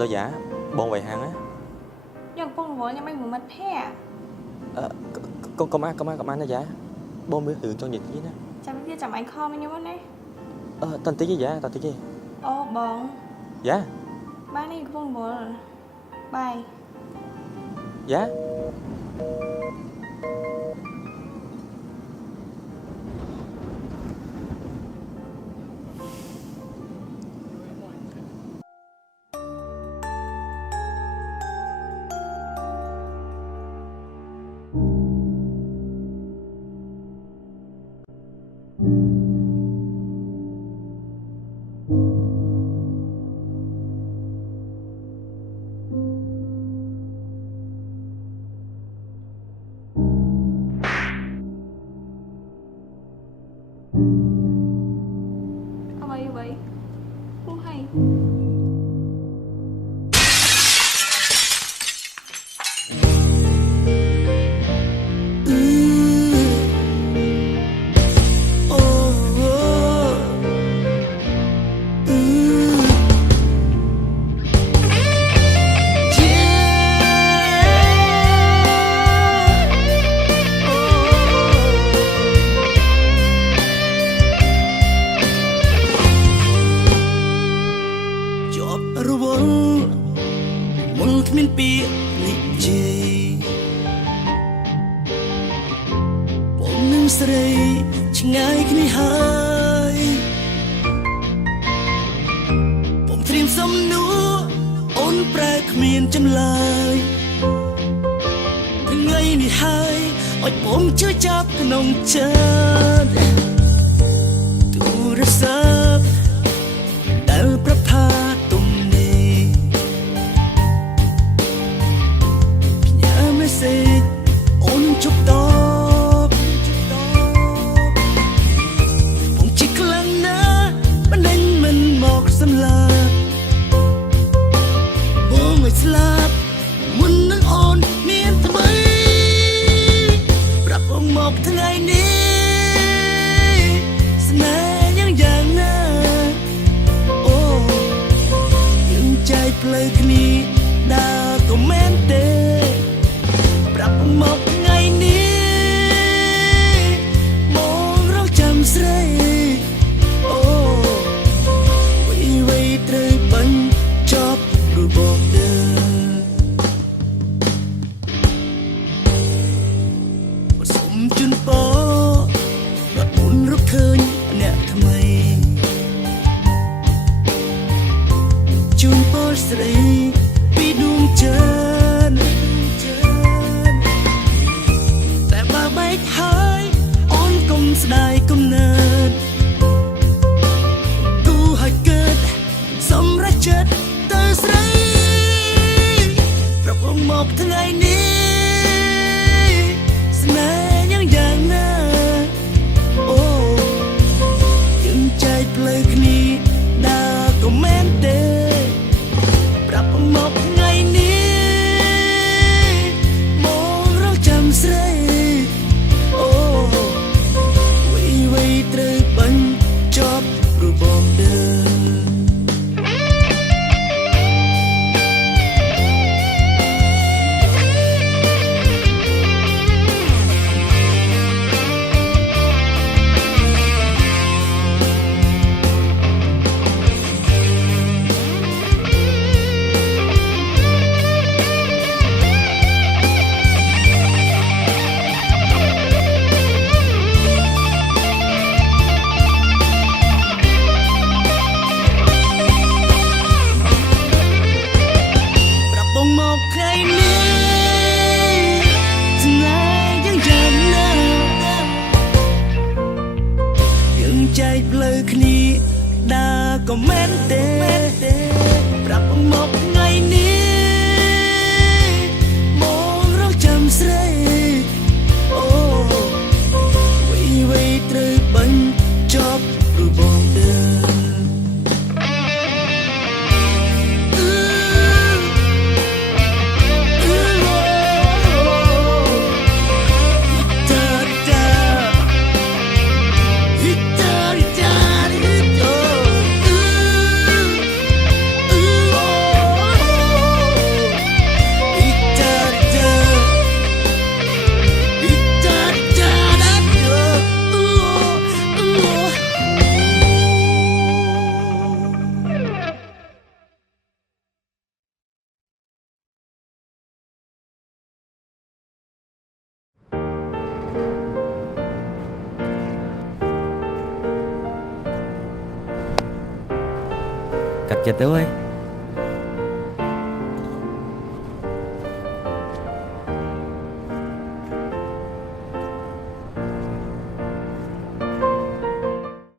rồi dạ bon vậy hàng áยังป้องหัวยังไม่เหมือนมันแพ้ công an đó dạ bon biểu hiện cho nhiệt gì đó จำพี่จำไอคอมันยังวันไหน tên tí gì dạ tên tí gì โอ้บอง dạ บ้านนี่ก็ป้องหัวบาย dạอะไรอยู่ไว้ผู้ให้ ระวังมุนขมิ้นปีนิเจผมนึงสระช่างง่ายขึ้นหายผมเตรียมสมนูอ่อนแปรขมิ้นจำลายถึงไงนี่หายอดผมเชื่อจับขนมเชิดดูระซับแต่ประพาអូនជប់តបผมจิกខ្លាំងណាស់បណ្ដេញមិនមកសម្លាប់បងឲ្យស្លាប់មុននឹងអូនមានថ្មីប្រាប់បងមកថ្ងៃនេះស្នេហ៍យ៉ាងណាអូយើងใจផ្លូវគ្នាដើរក៏មែនទេប្រាប់មកថ្ងៃនេះមករកចាំស្រីអូវីត្រូវបាញ់ចប់របស់ដើបសុំជូនពររត់មុនរកឃើញអ្នកថ្មីជូនពរស្រីពីដួងចាហើយអូនកុំស្ដាយគំនិតគូឲ្យកើតសម្រេចចិត្តទៅស្រីប្រពងមកថ្ងៃនេះស្នេហ៍យ៉ាងណាអូយើងចែកផ្លូវគ្នាដើរក៏មែនទេប្រាប់មកថ្ងៃនេះមករកចាំស្រីត្រូវបាញ់ចប់របស់ដើចែកផ្លូវគ្នាដើរក៏មែនទេប្រាប់មកថ្ងៃនេះមករកចាំស្រីអូវីត្រូវបាញ់ចប់របស់ដើ ចិត្តទៅហើយ